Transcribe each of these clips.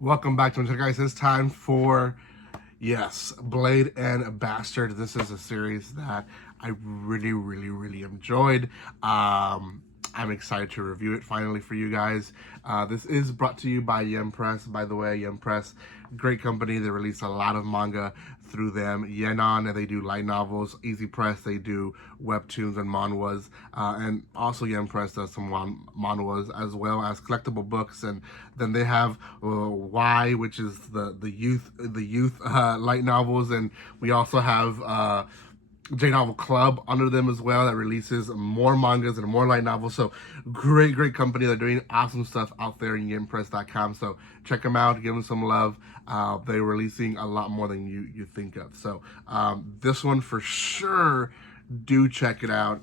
Welcome back to my channel, guys. It's time for, yes, Blade and Bastard. This is a series that I really enjoyed. I'm excited to review it finally for you guys. This is brought to you by Yem Press. By the way, Yem Press, great company. They release a lot of manga through them. Yenon, they do light novels. Easy Press, they do webtoons and manhwas. And also Yem Press does some manhwas as well as collectible books. And then they have Y, which is the youth light novels. And we also have J Novel Club under them as well that releases more mangas and more light novels. So great company. They're doing awesome stuff out there in yimpress.com. So check them out, give them some love. They're releasing a lot more than you think of. So this one for sure, do check it out.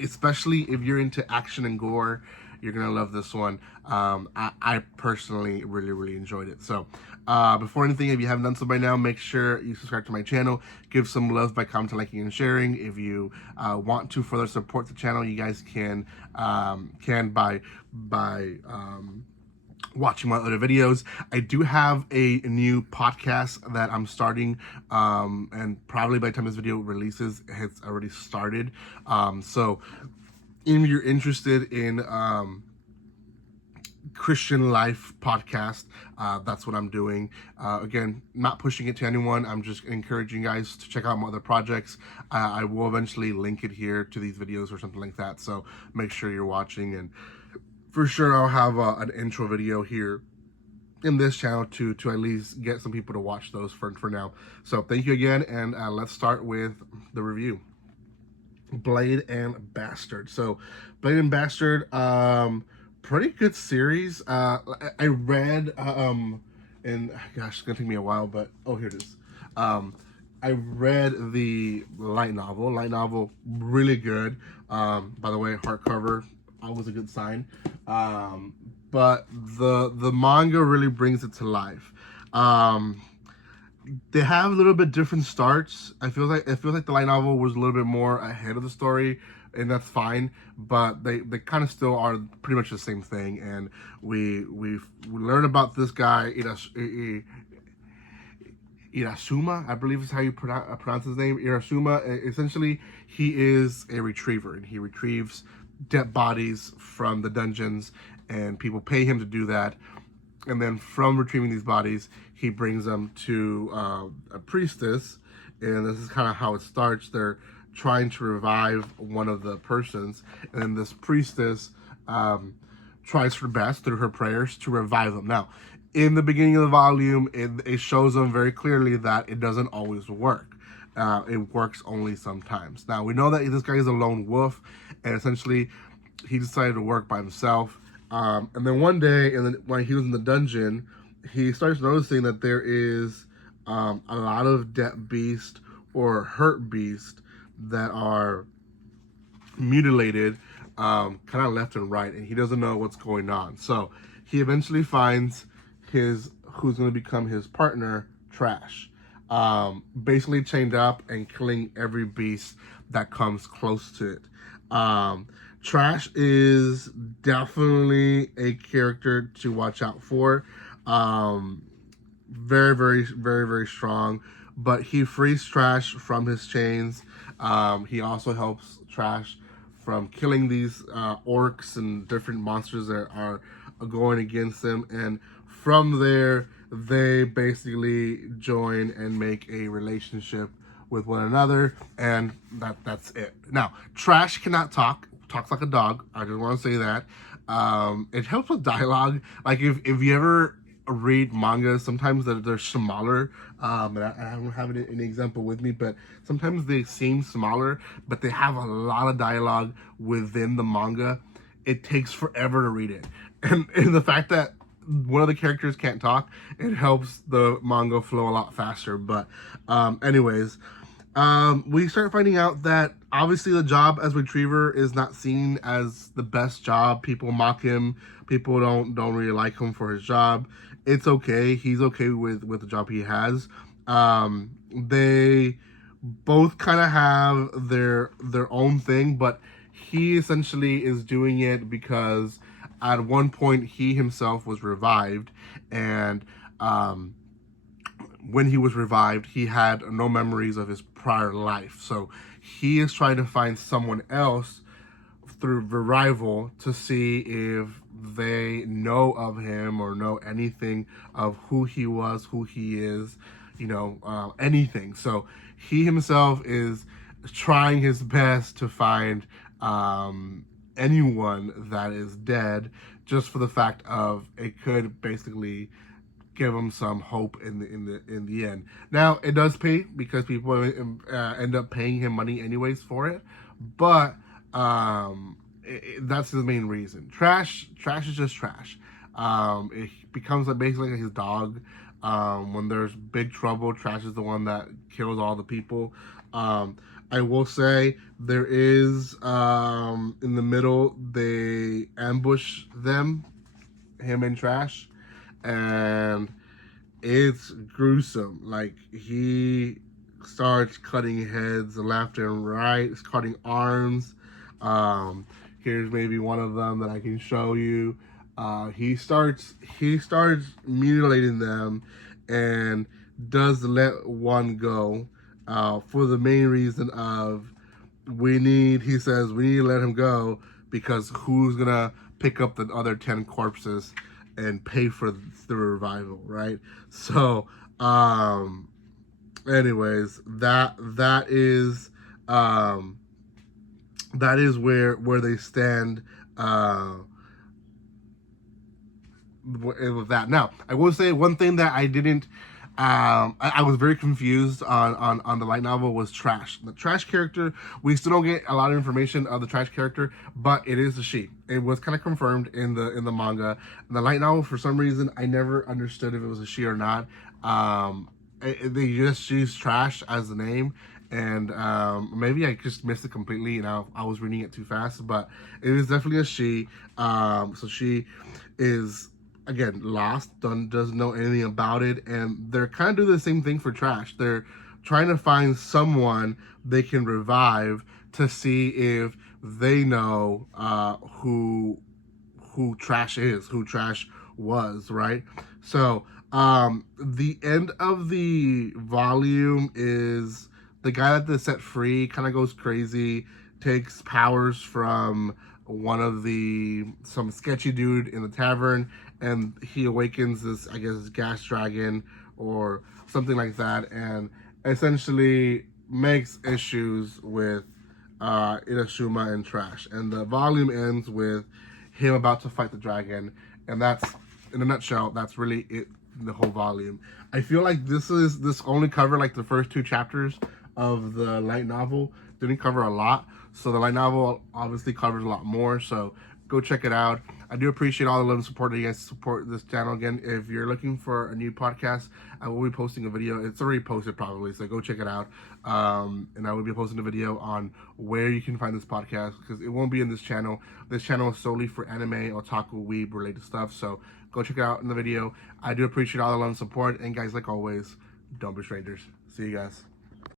Especially if you're into action and gore, you're gonna love this one. I personally really enjoyed it. So before anything, if you haven't done so by now, make sure you subscribe to my channel. Give some love by commenting, liking, and sharing. If you want to further support the channel, you guys can by watching my other videos. I do have a new podcast that I'm starting, and probably by the time this video releases, it's already started. So if you're interested in Christian life podcast, that's what I'm doing. Again, not pushing it to anyone. I'm just encouraging you guys to check out my other projects. I will eventually link it here to these videos or something like that. So make sure you're watching, and for sure I'll have an intro video here in this channel to at least get some people to watch those for now. So thank you again, and let's start with the review. Blade and Bastard. So Blade and Bastard, pretty good series. I read and gosh, it's gonna take me a while, but here it is. I read the light novel, really good. By the way, hardcover, always a good sign. But the manga really brings it to life. They have a little bit different starts. It feels like the light novel was a little bit more ahead of the story, and that's fine. But they kind of still are pretty much the same thing. And we learn about this guy Irasuma, I believe is how you pronounce his name. Irasuma. Essentially, he is a retriever, and he retrieves dead bodies from the dungeons, and people pay him to do that. And then from retrieving these bodies, he brings them to a priestess, and this is kind of how it starts. They're trying to revive one of the persons, and then this priestess tries her best through her prayers to revive them. Now, in the beginning of the volume, it shows them very clearly that it doesn't always work. It works only sometimes. Now, we know that this guy is a lone wolf, and essentially, he decided to work by himself. And then one day, when he was in the dungeon, he starts noticing that there is a lot of dead beasts or hurt beasts that are mutilated, kind of left and right, and he doesn't know what's going on. So he eventually finds who's going to become his partner, Trash, basically chained up and killing every beast that comes close to it. Trash is definitely a character to watch out for. Very strong, but he frees Trash from his chains. He also helps Trash from killing these orcs and different monsters that are going against him, and from there they basically join and make a relationship with one another, and that's it. Now, Trash cannot talks like a dog. I just want to say that. It helps with dialogue. Like if you ever read manga, sometimes they're smaller. And I don't have an example with me, but sometimes they seem smaller, but they have a lot of dialogue within the manga. It takes forever to read it, and the fact that one of the characters can't talk, it helps the manga flow a lot faster. But anyways, we start finding out that obviously the job as retriever is not seen as the best job. People mock him. People don't really like him for his job. It's okay. He's okay with the job he has. They both kind of have their own thing, but he essentially is doing it because at one point he himself was revived, and when he was revived, he had no memories of his prior life. So he is trying to find someone else through revival to see if they know of him or know anything of who he was, who he is, anything. So he himself is trying his best to find anyone that is dead, just for the fact of it could basically give them some hope in the end. Now it does pay because people end up paying him money anyways for it, but that's his main reason. Trash is just trash. It becomes basically like his dog. When there's big trouble, Trash is the one that kills all the people. I will say there is in the middle, they ambush him and Trash, and it's gruesome. Like, he starts cutting heads left and right, cutting arms. Here's maybe one of them that I can show you. He starts mutilating them and does let one go for the main reason of he says we need to let him go because who's gonna pick up the other 10 corpses and pay for the revival, right? So anyways, that is where they stand with that. Now, I will say one thing that I didn't I was very confused on the light novel was Trash. The Trash character, we still don't get a lot of information of the Trash character, but it is a she. It was kind of confirmed in the manga. In the light novel, for some reason, I never understood if it was a she or not. They just used Trash as the name, and maybe I just missed it completely and I was reading it too fast, but it is definitely a she. So she is, again, lost, doesn't know anything about it, and they're kind of doing the same thing for Trash. They're trying to find someone they can revive to see if they know who Trash is, who Trash was, right? So the end of the volume is the guy that they set free kind of goes crazy, takes powers from some sketchy dude in the tavern, and he awakens this, I guess, gas dragon or something like that, and essentially makes issues with Inazuma and Trash. And the volume ends with him about to fight the dragon, and that's, in a nutshell, that's really it, the whole volume. I feel like this only covered like the first 2 chapters of the light novel. Didn't cover a lot, so the light novel obviously covers a lot more, so go check it out. I do appreciate all the love and support that you guys support this channel. Again, if you're looking for a new podcast, I will be posting a video. It's already posted probably, so go check it out. And I will be posting a video on where you can find this podcast, because it won't be in this channel. This channel is solely for anime, otaku, weeb related stuff, so go check it out in the video. I do appreciate all the love and support, and guys, like always, don't be strangers. See you guys.